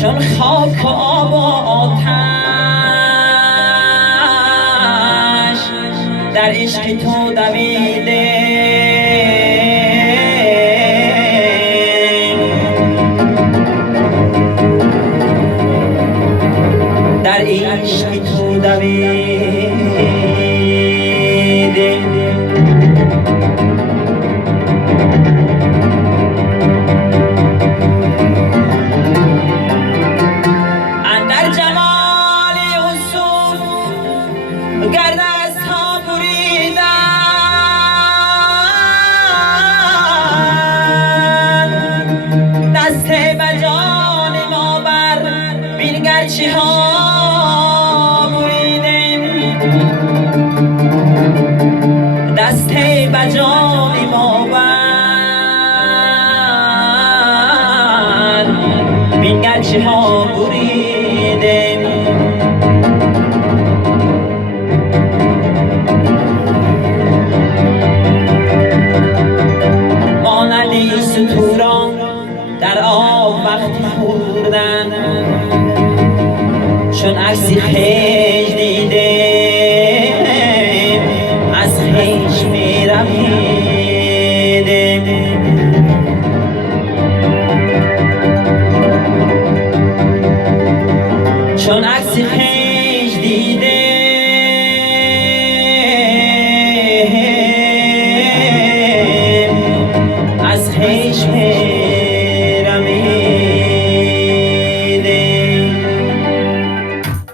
چون خاک و آب و آتش در عشق تو دویده، در عشق تو دویده. اندر جمال یوسف گرد از ها بریدن، دست بجان ما بر بین گرچه ها دست بجان ما بر بین گرچه ها بریدیم. مانند ستوران در آب وقتی خوردن، چون عکسی خیش دیدیم از خیش می رمیدیم. چون عکسی خیش دیدیم از خیش می